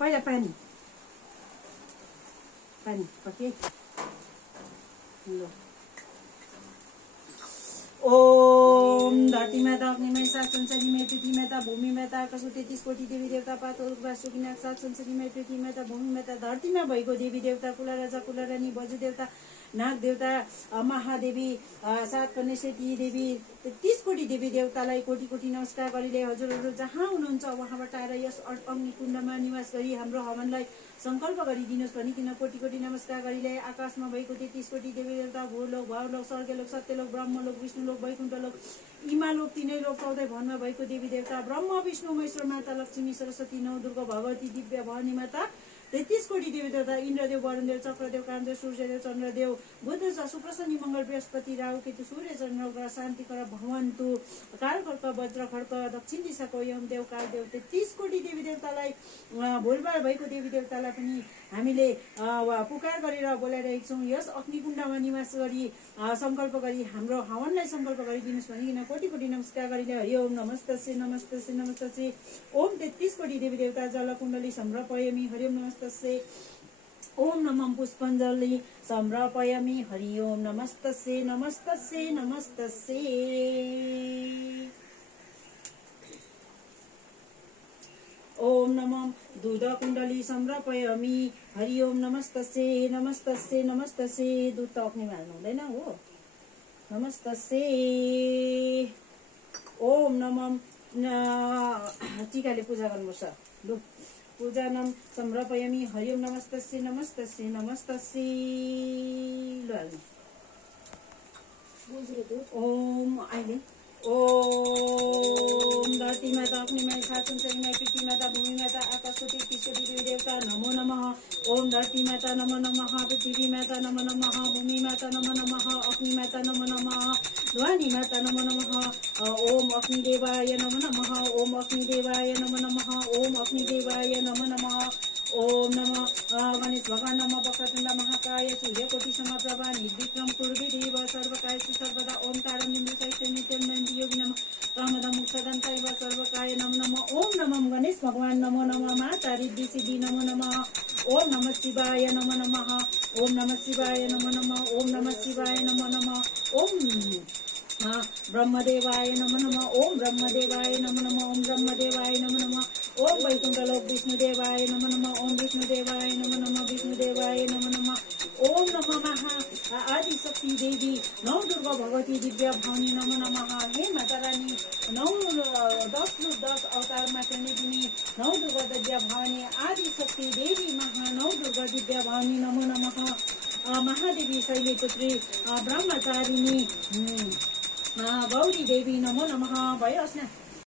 पहिला पानी पानी पके ओम धरती माता अग्नि माई सात संसारी माई पृथ्वी माता भूमि माता आकाशको 33 कोटी देवी देवता पातल वासुकीनाथ सात संसारी माई पृथ्वी माता भूमि माता धरतीमा भएको देवी देवता कुला राजा कुला रानी बजु देवता नाग देवता महादेवी सात कन्याश्री देवी 33 कोटी देवी देवतालाई कोटी कोटी नमस्कार गरिले हजुरहरू जहाँ हुनुहुन्छ वहाँबाट आएर यस अग्निकुण्डमा निवास गरी हाम्रो हवनलाई संकल्प गरिदिनुहोस् भनिकन कोटी कोटी नमस्कार गरिले आकाशमा भएको 33 कोटी देवी देवता भूलोक भावलोक स्वर्गलोक सत्यलोक ब्रह्मलोक विष्णुलोक वैकुण्ठलोक इमालोक तीनै लोक 14 भवनमा भएको देवी देवता ब्रह्म विष्णु महेश्वर माता लक्ष्मी सरस्वती नौ दुर्गा भगवती दिव्य भवानी माता 33 कोटी देवी देवता इन्द्रदेव वरुणदेव चक्रदेव कामदेव सूर्यदेव चन्द्रदेव बुध शुक्र शनि मंगल बृहस्पति राहु केतु सूर्य चन्द्र ग्रह शान्तिकर भवन्तु कालखड्क वज्र खड्क दक्षिण दिशाको यमदेव कालदेव 33 कोटी देवी देवतालाई भोलबार भएको देवी देवतालाई पनि हामीले पुकार गरेर बोलाइरहेका छौँ यस अग्निकुण्डमा निवास गरी संकल्प गरी हाम्रो हवनलाई संकल्प गरिदिनुहोस् भनिकन कोटी कोटी नमस्कार गरिले हरि ओम नमस्तस्य नमस्तस्य नमस्तस्य ओम 33 कोटी देवी देवता जलकुण्डली समर्पयामि हरि ओम नमस्तस्य ओम नमः पुष्पाञ्जलि समर्पयामि हरि ओम नमस्तस्य नमस्तस्य नमस्तस्य ओम नमः दूधकुण्डली समर्पयामि हरि ओम नमस्तस्य नमस्तस्य नमस्तस्य दूध त अग्निमा हाल्नु हुँदैन हो नमस्तस्य ओम नमः टीकाले पूजा गर्नुपर्छ लु पूजानम समर्पयामि हरि ओम नमस्तस्य नमस्तस्य नमस्तस्य ल ओम अहिले ओम धरती माता अग्नि माई सात संसारी माई पृथ्वी माता भूमि माता आकाशको 33 कोटी देवी देवता नमो नमः ओम धरती माता नमो नमः पृथ्वी माता नमो नमः भूमि माता नमो नमः अग्नि माता नमो नमः ध्वनि माता नमो नमः ओम अग्निदेवाय नमो नमः ओम अग्निदेवाय नमो नमः ओम अग्निदेवाय नमो नमः ओम नमः गणेश भगवान नमः वक्रतुण्ड महाकाय सूर्यकोटि समप्रभा निर्विक्रम कुर्वे देव सर्वकाय सर्वदा ओंकारं बिंदु सहित नित्यं नंदी योगी नमः कामदं मुक्षदंताय सर्वकाय नमो नमः ओम नमः गणेश भगवान नमो नमः माता रिद्धि सिद्धि नमो नमः ओम नमः शिवाय नमो नमः ओम नमः शिवाय नमो नमः ओम नमः शिवाय नमो नमः ओम ब्रह्मदेवाय नमो नमः ओम ब्रह्मदेवाय नमो नमः ओम ब्रह्मदेवाय नमो नमः ओम वैकुंठलोक विष्णुदेवाय नमो नमः ओम विष्णुदेवाय नमो नमः विष्णुदेवाय नमो नमः ओम नमः महा आदिशक्ति देवी नौ दुर्गा भगवती दिव्य भवानी नमो नमः हे माता रानी 10 अवतारमा त्रिनेत्री नौ दुर्गा दिव्य भवानी आदिशक्ति देवी महा नौ दुर्गा दिव्य भवानी नमो नमः महादेवी शैलपुत्री ब्रह्मचारिणी गौरी देवी नमो नमः भयो